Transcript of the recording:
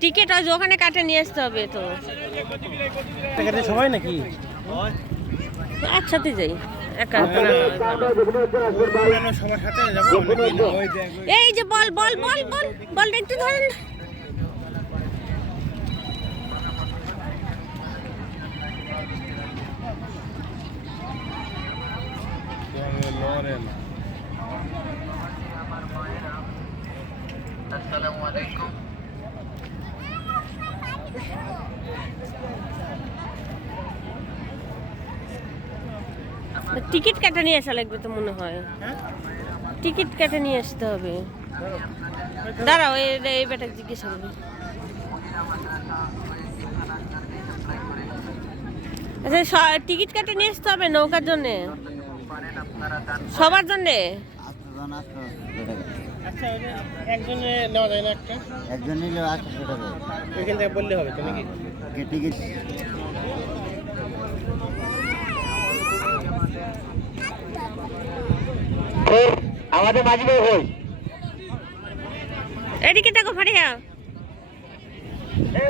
Ticket ওই ওখানে কাটে নিয়ে আসতে হবে তো। এখানে সবাই নাকি? একসাথে যাই এই যে বল বল বল বল বলটা একটু ধরেন। লরেন। টিকিট কেটে নিয়ে আসা লাগবে তো মনে হয়। টিকিট কেটে নিয়ে আসতে হবে। দাঁড়াও এই এই বেটা জিজ্ঞেস করব আচ্ছা স- টিকিট কেটে নিয়ে আসতে হবে নৌকার জন্যে? সবার জন্যে? আচ্ছা একজনে নেওয়া যায় না একটা? একজন নিলে আটশো টাকা এখান থেকে বললে হবে তো নাকি? টিকিট? আমাদের মাঝি ভাই হই এদিকে দেখো ফারিয়া। এই